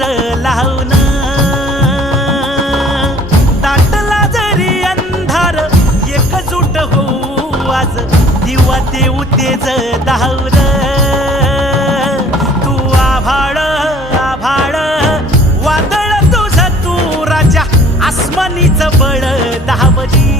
सूर लावून दाटला जरी अंधार एकजूट होऊ आज दिवा देऊ तेज धावून तू आभाळ आभाळ वादळ तुझ तू राजा आसमानीच बळ धावजी